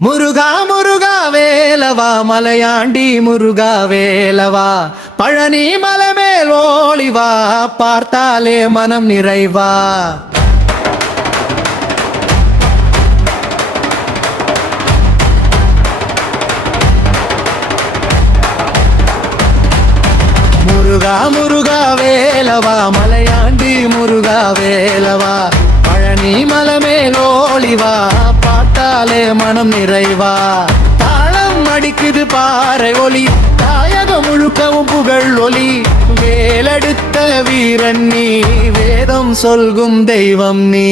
முருகா முருகா வேலவா மலையாண்டி முருகா வேலவா பழனி மலை மேல் ஓளிவா பார்த்தாலே மனம் நிறைவா. முருகா முருகா வேலவா மலையாண்டி முருகா வேலவா பழனி மலை மேல் ஓளிவா பார்த்தாலே மனம் நிறைவா. தாளம் அடிக்குது பாறை ஒலி தாயகம் முழுக்கவும் புகழ் ஒலி. வேலெடுத்த வீரன் நீ வேதம் சொல்கும் தெய்வம் நீ.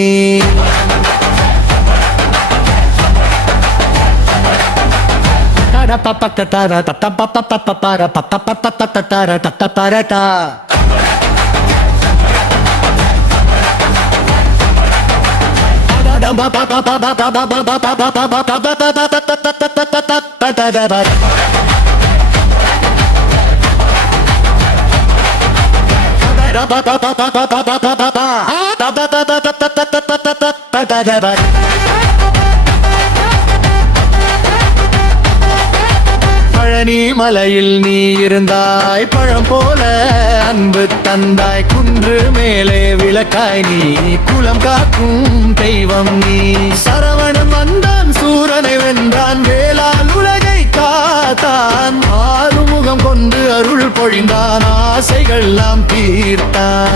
பழனி மலையில் நீ இருந்தாய் பழம் போல அன்பு தந்தாய். குன்று மேலே விளக்காய் நீ குலம் காக்கும் தெய்வம் நீ. சரவணன் வந்தான் சூரனை வென்றான் வேளால் உலகை காத்தான். ஆறுமுகம் கொண்டு அருள் பொழிந்தான் ஆசைகள் எல்லாம் தீர்த்தான்.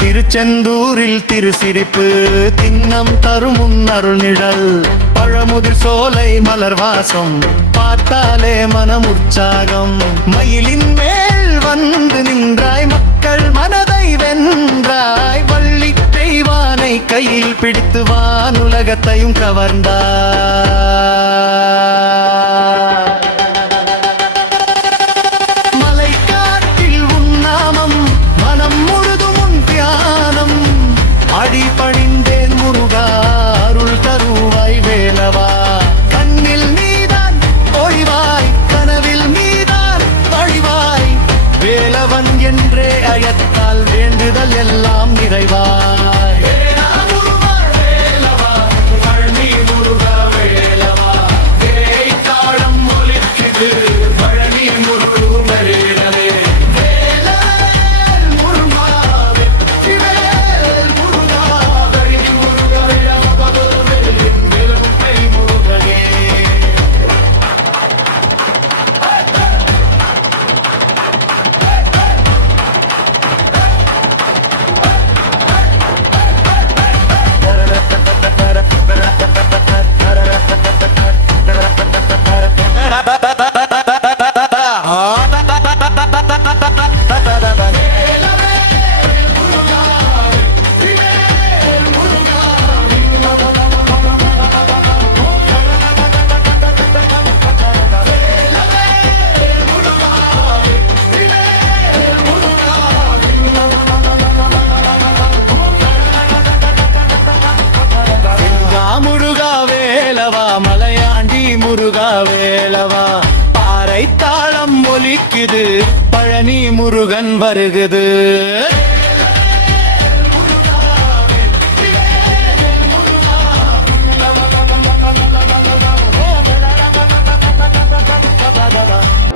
திருச்செந்தூரில் திருசிரிப்பு திண்ணம் தரும் அருள் நிழல். பழமுதிர் சோலை மலர் வாசம் பார்த்தாலே மனம் உற்சாகம். மயிலின் மேல் வந்து நின்றாய் மக்கள் மனதை வென்றாய். வள்ளி தெய்வானை கையில் பிடித்து வானுலகத்தையும் கவர்ந்தாய். பணிந்தேன் முருகா அருள் தருவாய் வேலவா. கண்ணில் நீதான் ஒளிவாய் கனவில் நீதான் வழிவாய். வேலவன் என்றே அயத்தால் வேண்டுதல் எல்லாம் நிறைவாய். மலையாண்டி முருகா வேலவா பாறை தாளம் ஒலிக்குது பழனி முருகன் வருகுது.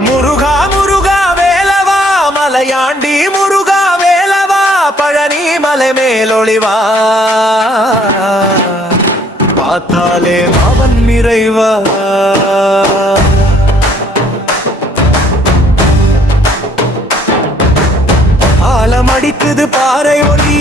முருகா முருகா வேலவா மலையாண்டி முருகா வேலவா பழனி மலை மேலொளிவா. பார்த்தாலே அவன் நிறைவா. ஆலம் அடிக்குது பாறை ஒலி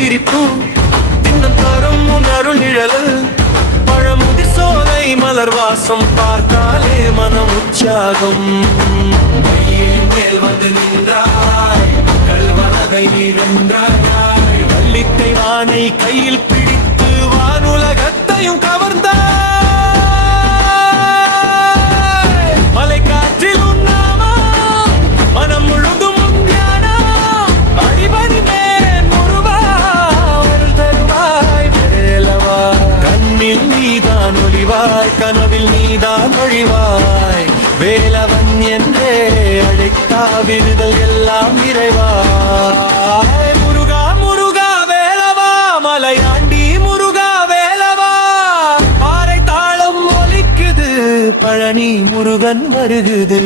சிரிப்பும் தின்னம் தரும் உணருள் நிழல் பழமுதிர் சோலை மலர் வாசம் பார்த்தாலே மனம் உற்சாகம் கையின் மேல் வந்து நின்றாய் கல்வனகை நீ வென்றாய் வள்ளித்தை வானை கையில் பிடித்து வானுலகத்தையும் கவர்ந்தாய் மலை காற்றில் உண்ணாமா மனம் முழுதும் தியானம் அடிபடி மேல் முருகா அருள் தருவாய் வேலவா கண்ணில் நீதான் ஒளிவாய் கனவில் நீதான் ஒழிவாய் வேலவன் என்றே அழைத்தா விருதல் எல்லாம் நிறைவாய் முருகா முருகா வேலவா மலையாண்டி முருகா வேலவா பாறை தாளம் ஒலிக்குது பழனி முருகன் வருகுது